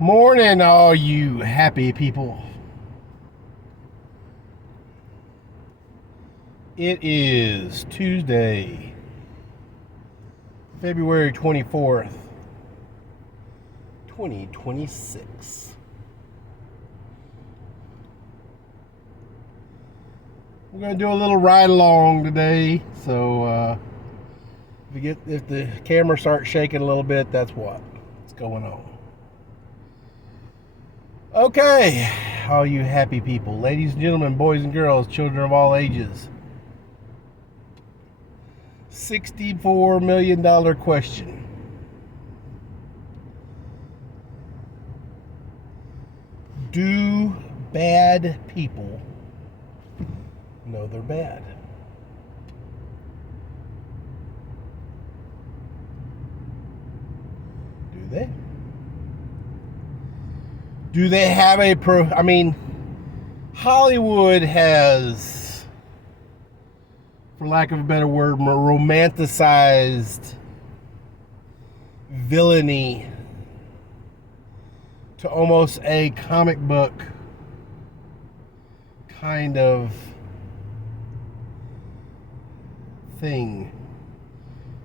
Morning, all you happy people. It is Tuesday, February 24th, 2026. We're going to do a little ride along today. So, if the camera starts shaking a little bit, that's what's going on. Okay, all you happy people, ladies and gentlemen, boys and girls, children of all ages. $64 million question. Do bad people know they're bad? Do they? Do they have Hollywood has, for lack of a better word, romanticized villainy to almost a comic book kind of thing.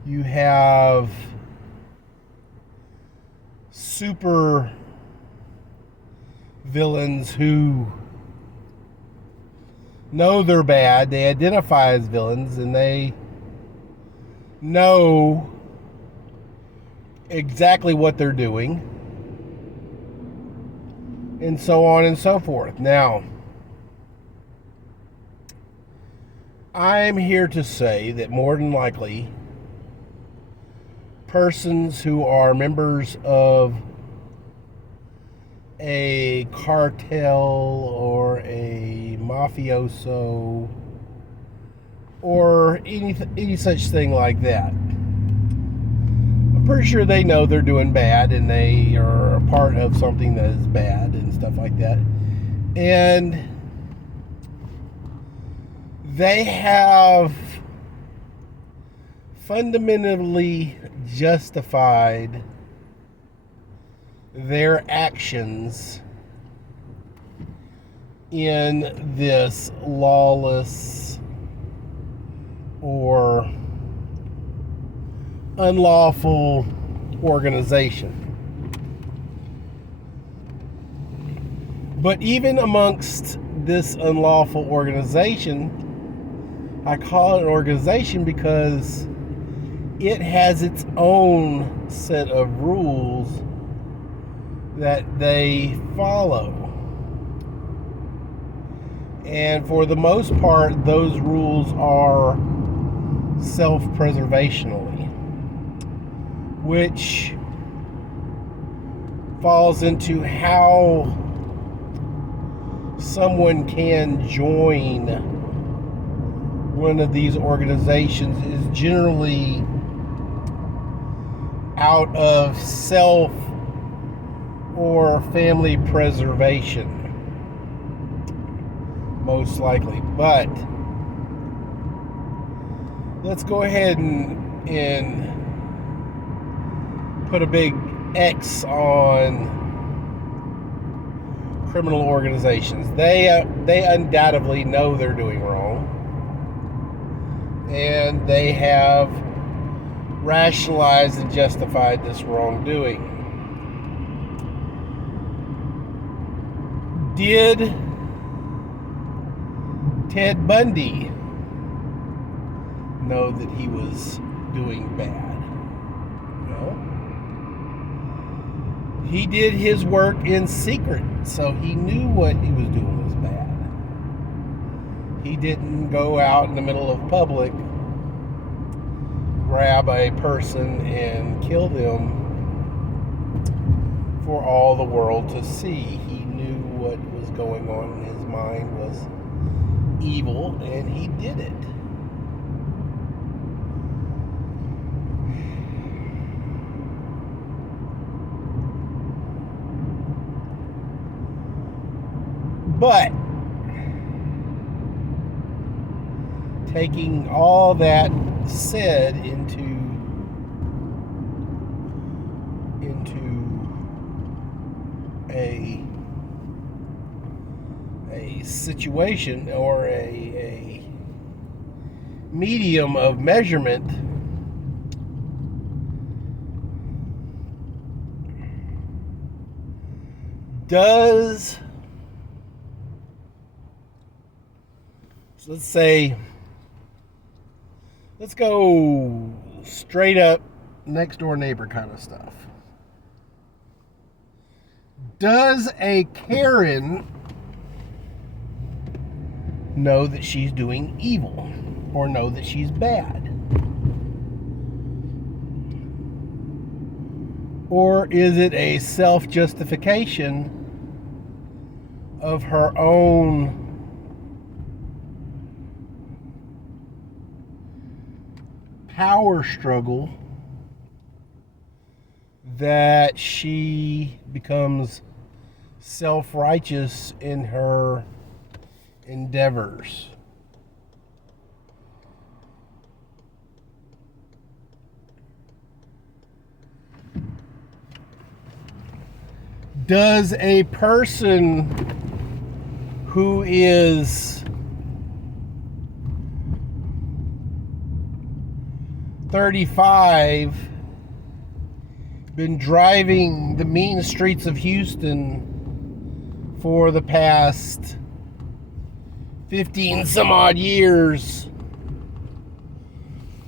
You have super villains who know they're bad, they identify as villains, and they know exactly what they're doing, and so on and so forth. Now, I'm here to say that more than likely, persons who are members of a cartel or a mafioso or any such thing like that, I'm pretty sure they know they're doing bad and they are a part of something that is bad and stuff like that. And they have fundamentally justified their actions in this lawless or unlawful organization. But even amongst this unlawful organization, I call it an organization because it has its own set of rules that they follow. And for the most part, those rules are self-preservationally, which falls into how someone can join one of these organizations is generally out of self or family preservation, most likely. But let's go ahead and put a big X on criminal organizations. They undoubtedly know they're doing wrong, and they have rationalized and justified this wrongdoing. Did Ted Bundy know that he was doing bad? No. He did his work in secret, so he knew what he was doing was bad. He didn't go out in the middle of public, grab a person and kill them for all the world to see. He knew what was going on in his mind was evil, and he did it. But taking all that said into a situation or a medium of measurement, does, let's say, let's go straight up next door neighbor kind of stuff. Does a Karen know that she's doing evil or know that she's bad? Or is it a self-justification of her own power struggle that she becomes self-righteous in her endeavors? Does a person who is 35 been driving the mean streets of Houston for the past 15 some odd years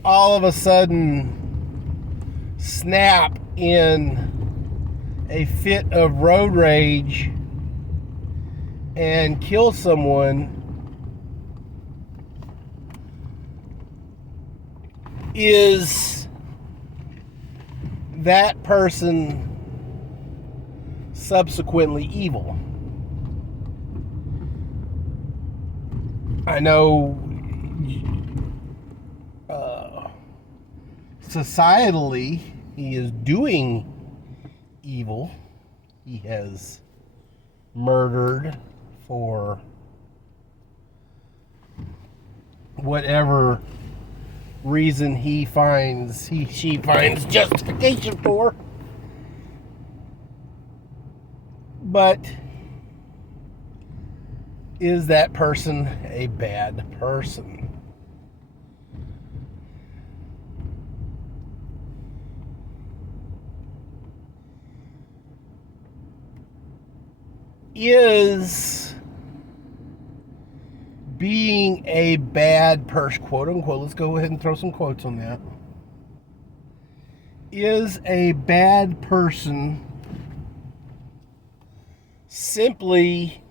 all of a sudden snap in a fit of road rage and kill someone? Is that person subsequently evil? I know societally he is doing evil. He has murdered for whatever reason she finds justification for. But is that person a bad person? Is being a bad person, quote unquote, let's go ahead and throw some quotes on that. Is a bad person simply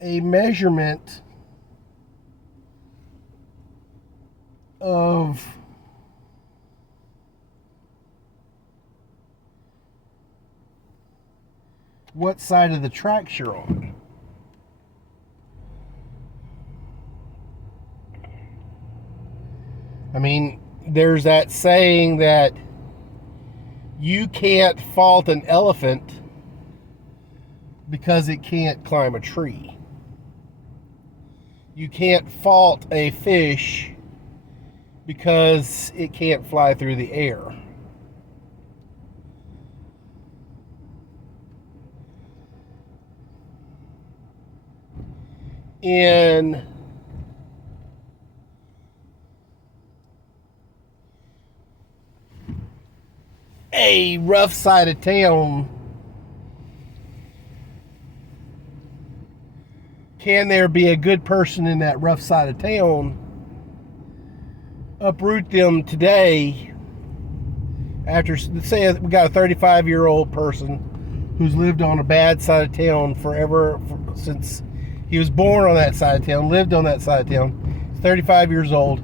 a measurement of what side of the tracks you're on? I mean, there's that saying that you can't fault an elephant because it can't climb a tree. You can't fault a fish because it can't fly through the air. In a rough side of town, can there be a good person in that rough side of town? Uproot them today after, say we got a 35-year-old person who's lived on a bad side of town forever, since he was born on that side of town, lived on that side of town, he's 35 years old.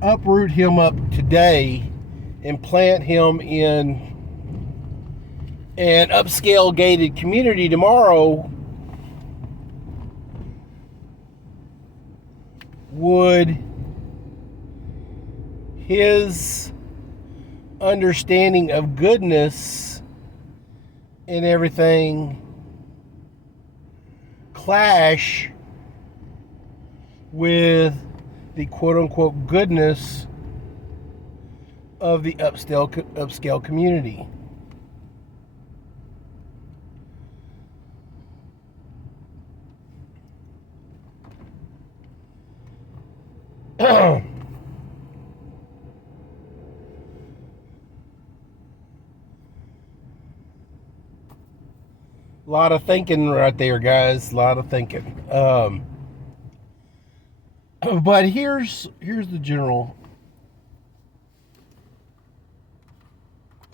Uproot him up today and plant him in an upscale gated community tomorrow. Would his understanding of goodness and everything clash with the quote-unquote goodness of the upscale community? A lot of thinking right there, guys. A lot of thinking. But here's the general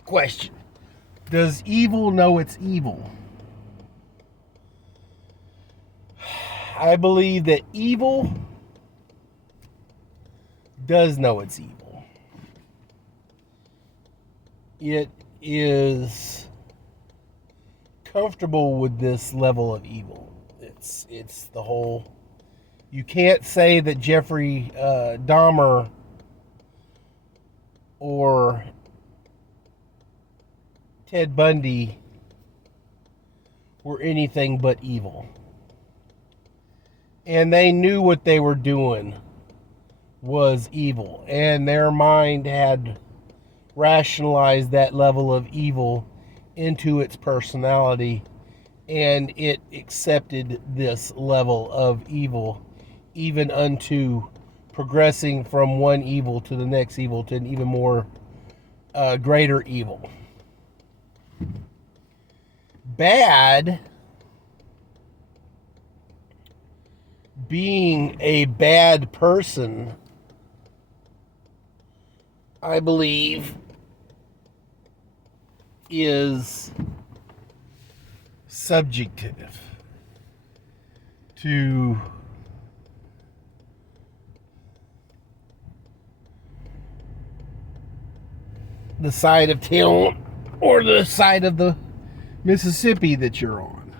question: does evil know it's evil? I believe that evil does know it's evil. It is comfortable with this level of evil. It's the whole. You can't say that Jeffrey Dahmer or Ted Bundy were anything but evil. And they knew what they were doing was evil. And their mind had rationalized that level of evil into its personality. And it accepted this level of evil, even unto progressing from one evil to the next evil to an even more greater evil. Bad, being a bad person, I believe, is subjective to the side of town or the side of the Mississippi that you're on.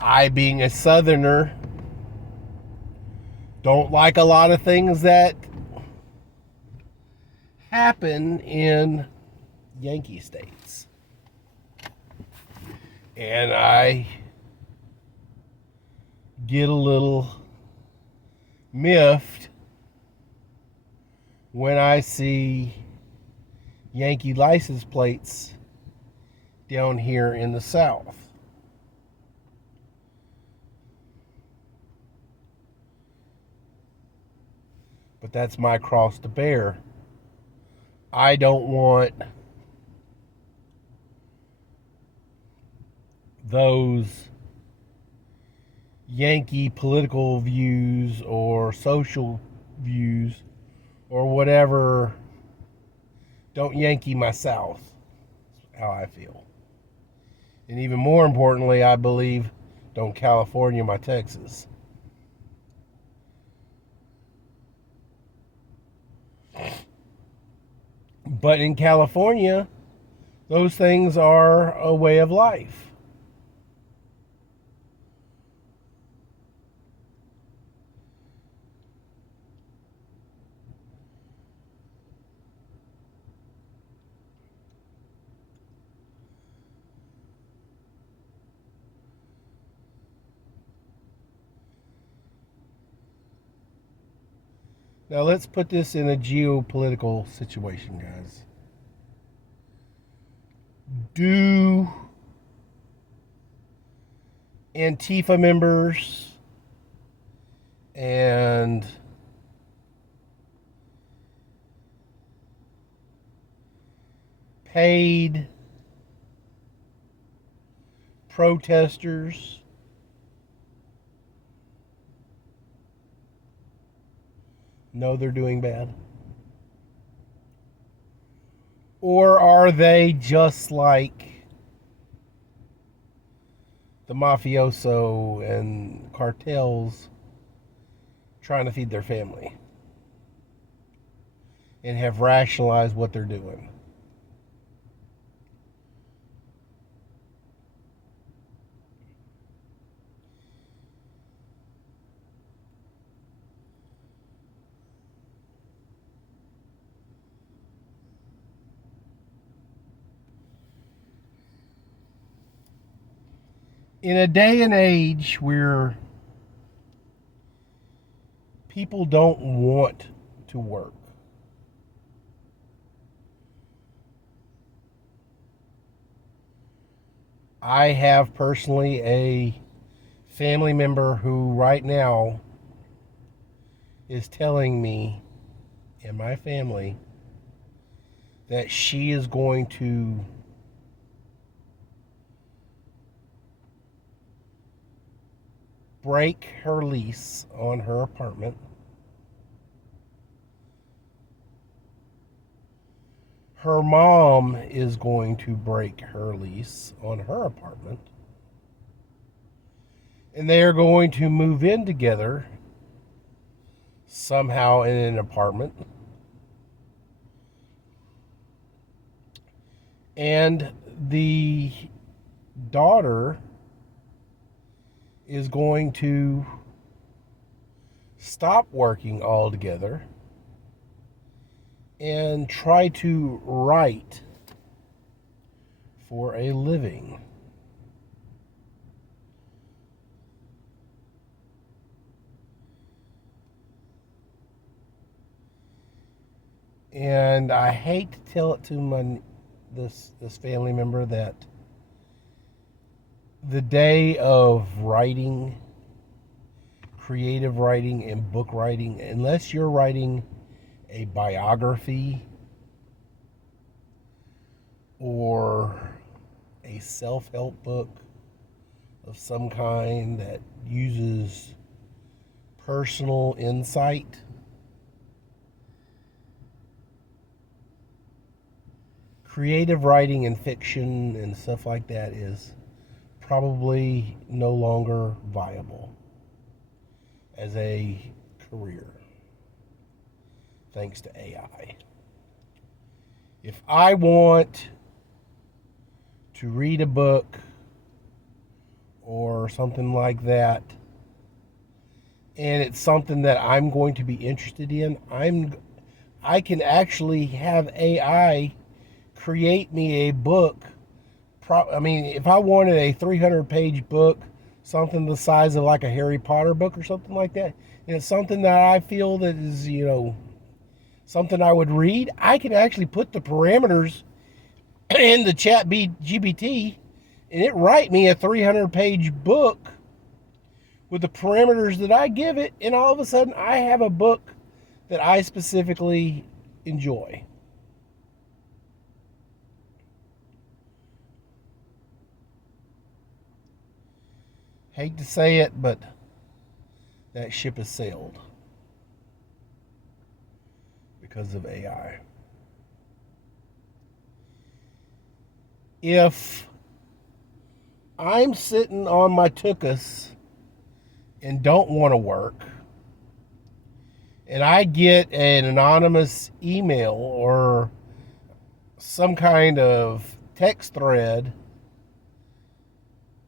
I, being a Southerner, don't like a lot of things that happen in Yankee states. And I get a little miffed when I see Yankee license plates down here in the South. But that's my cross to bear. I don't want those Yankee political views or social views or whatever. Don't Yankee my South. That's how I feel. And even more importantly, I believe, don't California my Texas. But in California, those things are a way of life. Now let's put this in a geopolitical situation, guys. Do Antifa members and paid protesters know they're doing bad? Or are they just like the mafioso and cartels trying to feed their family and have rationalized what they're doing? In a day and age where people don't want to work, I have personally a family member who right now is telling me and my family that she is going to break her lease on her apartment. Her mom is going to break her lease on her apartment. And they are going to move in together somehow in an apartment. And the daughter is going to stop working altogether and try to write for a living. And I hate to tell it to this family member that the day of writing, creative writing and book writing, unless you're writing a biography or a self-help book of some kind that uses personal insight, creative writing and fiction and stuff like that is probably no longer viable as a career thanks to AI. If I want to read a book or something like that, and it's something that I'm going to be interested in, I can actually have AI create me a book. I mean, if I wanted a 300-page book, something the size of like a Harry Potter book or something like that, and it's something that I feel that is, something I would read, I can actually put the parameters in the chat GPT and it write me a 300-page book with the parameters that I give it, and all of a sudden I have a book that I specifically enjoy. Hate to say it, but that ship has sailed because of AI. If I'm sitting on my tuchus and don't want to work, and I get an anonymous email or some kind of text thread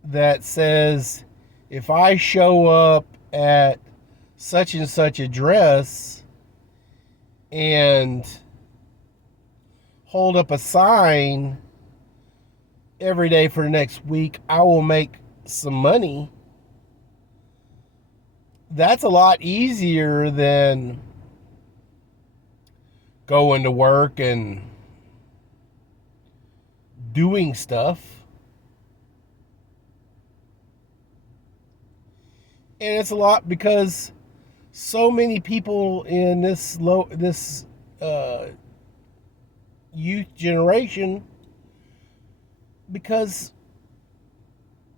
that says, if I show up at such and such address and hold up a sign every day for the next week, I will make some money. That's a lot easier than going to work and doing stuff. And it's a lot because so many people in this youth generation, because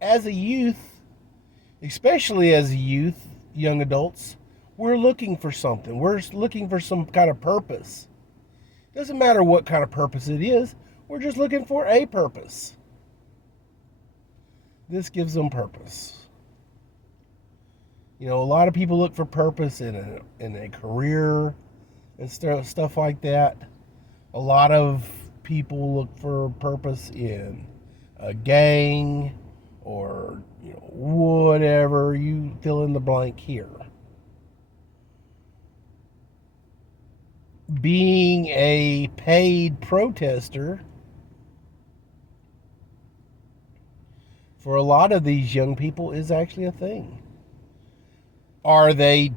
as a youth, especially as a youth, young adults, we're looking for something. We're looking for some kind of purpose. Doesn't matter what kind of purpose it is. We're just looking for a purpose. This gives them purpose. A lot of people look for purpose in a career and stuff like that. A lot of people look for purpose in a gang or whatever, you fill in the blank here. Being a paid protester for a lot of these young people is actually a thing. Are they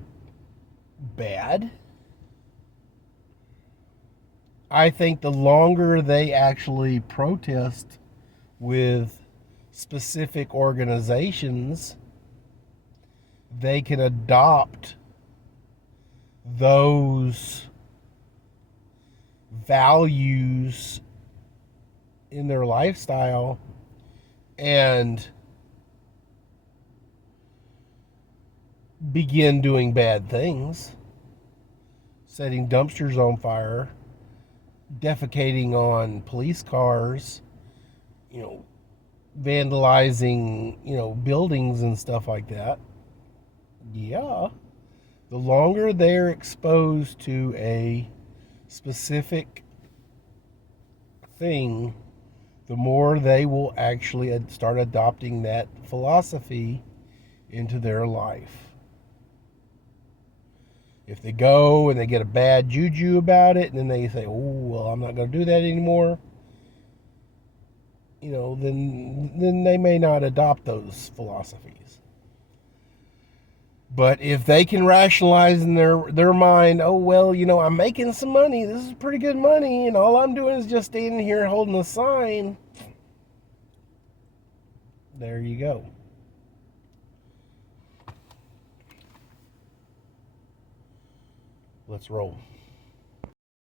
bad? I think the longer they actually protest with specific organizations, they can adopt those values in their lifestyle and begin doing bad things, setting dumpsters on fire, defecating on police cars, you know, vandalizing, buildings and stuff like that. Yeah. The longer they're exposed to a specific thing, the more they will actually start adopting that philosophy into their life. If they go and they get a bad juju about it, and then they say, "Oh, well, I'm not going to do that anymore," then they may not adopt those philosophies. But if they can rationalize in their mind, "Oh, well, I'm making some money. This is pretty good money, and all I'm doing is just standing here holding a sign," there you go. Let's roll.